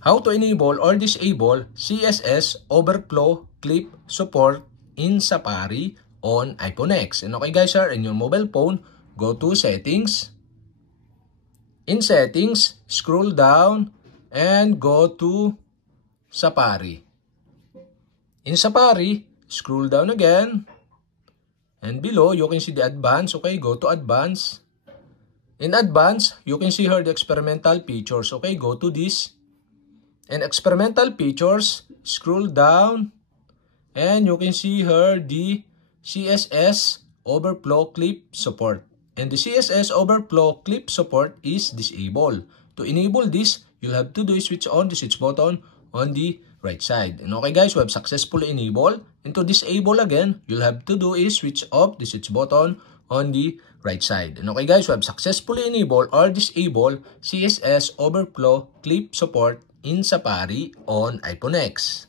how to enable or disable CSS overflow clip support in Safari on iPhone X. And okay guys, in your mobile phone, go to settings. In settings, scroll down and go to Safari. In Safari, scroll down again. And below, you can see the advanced. Okay, go to advanced. In advanced, you can see here the experimental features. Okay, go to this. And experimental features, scroll down. And you can see here the CSS overflow clip support. And the CSS overflow clip support is disabled. To enable this, you'll have to do is switch on the switch button on the right side. And okay guys, we have successfully enabled. And to disable again, you'll have to do is switch off the switch button on the right side. And okay guys, we have successfully enabled or disabled CSS overflow clip support in Safari on iPhone X.